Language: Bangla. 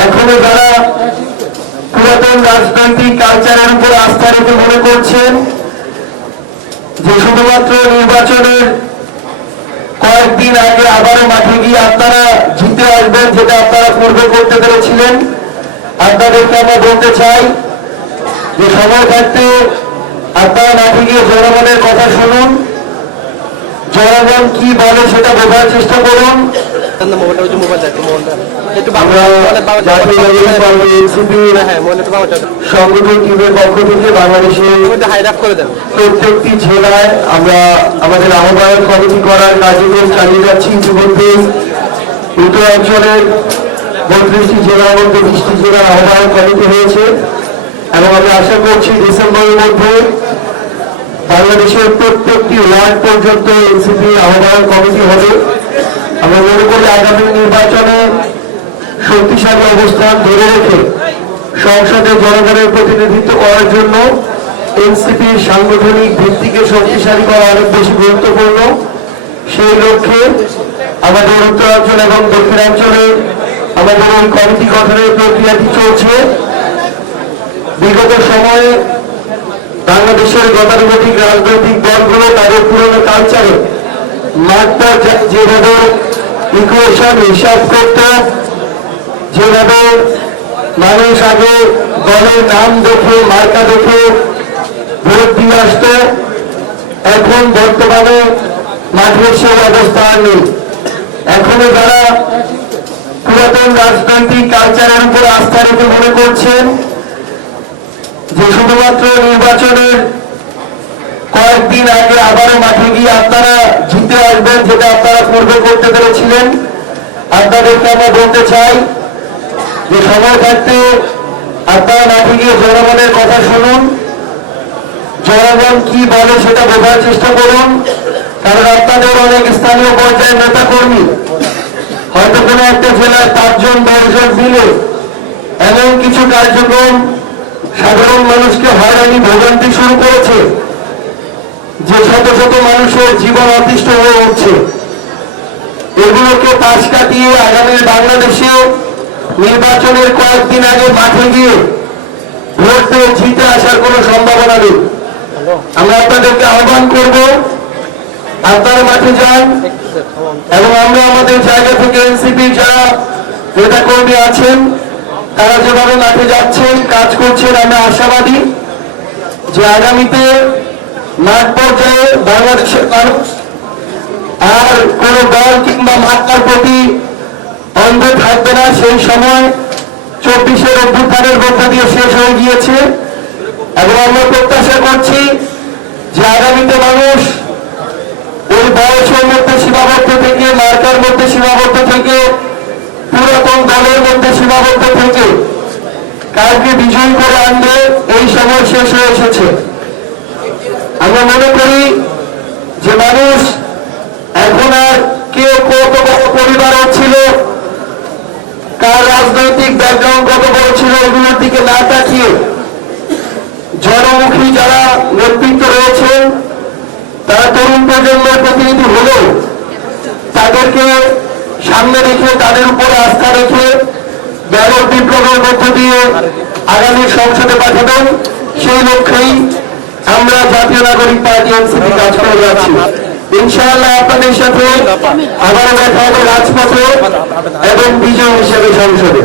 এখনো যারা পুরাতন রাজনৈতিক কালচারের উপর আস্থা রেখে মনে করছেন যে শুধুমাত্র নির্বাচনের কয়েকদিন আগে আবারও মাঠে গিয়ে আপনারা জিতে আসবেন, যেটা আপনারা পূর্বে করতে পেরেছিলেন, আপনাদেরকে আমরা বলতে চাই যে সময় থাকতে আপনারা মাঠে গিয়ে জনগণের কথা শুনুন, জনগণ কি বলে সেটা বোঝার চেষ্টা করুন। সংগঠন টিমের পক্ষ থেকে বাংলাদেশের প্রত্যেকটি জেলায় আমরা আমাদের আহ্বায়ক কমিটি করার কার্যক্রম চালিয়ে যাচ্ছি। ইতিমধ্যে উত্তরাঞ্চলের 32টি জেলার মধ্যে 20টি জেলার আহ্বায়ক কমিটি হয়েছে এবং আমি আশা করছি ডিসেম্বরের মধ্যে বাংলাদেশের প্রত্যেকটি ওয়ার্ড পর্যন্ত এনসিপি আহ্বায়ক কমিটি হবে। আমরা মনে করি আগামী নির্বাচনে শক্তিশালী অবস্থান ধরে রেখে সংসদে জনগণের প্রতিনিধিত্ব করার জন্য এনসিপির সাংগঠনিক ভিত্তিকে শক্তিশালী করা অনেক বেশি গুরুত্বপূর্ণ। সেই লক্ষ্যে আমাদের উত্তরাঞ্চল এবং দক্ষিণাঞ্চলে আমাদের এই কমিটি গঠনের প্রক্রিয়াটি চলছে। বিগত সময়ে বাংলাদেশের গতানুগতিক রাজনৈতিক দলগুলো তাদের পুরনো কালচারে মাঠটা যেভাবে ইকুয়েশন হিসাব করত, যেভাবে মানুষ আগে দলের নাম দেখে মার্কা দেখে ভোট দিয়ে আসত, এখন বর্তমানে মাঠের সেই অবস্থা নেই। এখনো যারা পুরাতন রাজনৈতিক কালচারের উপর আস্থা রেখে মনে করছেন যে শুধুমাত্র নির্বাচনের কয়েকদিন আগে আবারও মাঠে গিয়ে আপনারা জিতে আসবেন, যেটা আপনারা পূর্বে করতে পেরেছিলেন, আপনাদেরকে আমরা বলতে চাই যে সময় থাকতে আপনারা মাঠে গিয়ে জনগণের কথা শুনুন, জনগণ কি বলে সেটা বোঝার চেষ্টা করুন। কারণ আপনাদের অনেক স্থানীয় পর্যায়ের নেতা কর্মী হয়তো কোনো একটা জেলায় 5 জন 10 জন মিলে এমন কিছু কার্যক্রম সাধারণ মানুষকে হয়রানি ভোগান্তি শুরু করেছে যে শত শত মানুষের জীবন অতিষ্ঠ হয়ে উঠছে। এগুলোকে পাশ কাটিয়ে আগামী বাংলাদেশে নির্বাচনের কয়েকদিন আগে মাঠে গিয়ে ভোট দিয়ে জিতে আসার কোনো সম্ভাবনা নেই। আমরা আপনাদেরকে আহ্বান করব আপনারা মাঠে যান এবং আমরা আমাদের জায়গা থেকে এনসিপি যারা নেতা কর্মী আছেন তারা যেভাবে মাঠে যাচ্ছেন কাজ করছেন, আমরা আশাবাদী যে আগামীতে মাঠ পর্যায়ে বাংলাদেশের মানুষ আর কোন দল কিংবা মাঠটার প্রতি অন্ধ থাকবে না। সেই সময় 24-এর অভ্যুত্থানের মধ্য দিয়ে শেষ হয়ে গিয়েছে এবং আমরা প্রত্যাশা করছি যে আগামীতে মানুষ ওই বয়সের মধ্যে সীমাবদ্ধ থেকে, মার্কার মধ্যে সীমাবদ্ধ থেকে, পুরাতন দলের মধ্যে সীমাবদ্ধ থেকে কাউকে বিজয়ী করে আনবে এই সময় শেষ হয়ে এসেছে। আমরা মনে করি যে মানুষ এখন আর কেউ কত বড় পরিবার ছিল, কার রাজনৈতিক ব্যাকগ্রাউন্ড কত বড় ছিল এগুলোর দিকে না তাকিয়ে জনমুখী যারা নেতৃত্ব রয়েছেন তারা তরুণ প্রজন্মের প্রতিনিধি হলেও তাদেরকে সামনে রেখে তাদের উপরে আস্থা রেখে ব্যালট বিপ্লবের মধ্য দিয়ে আগামী সংসদে পাঠাবেন, সেই লক্ষ্যেই আমরা জাতীয় নাগরিক পার্টি এনসিপি কাজ করে যাচ্ছি। ইনশাআল্লাহ আপনাদের সাথে আবারও দেখা হবে রাজপথে এবং বিজয় হিসেবে সংসদে।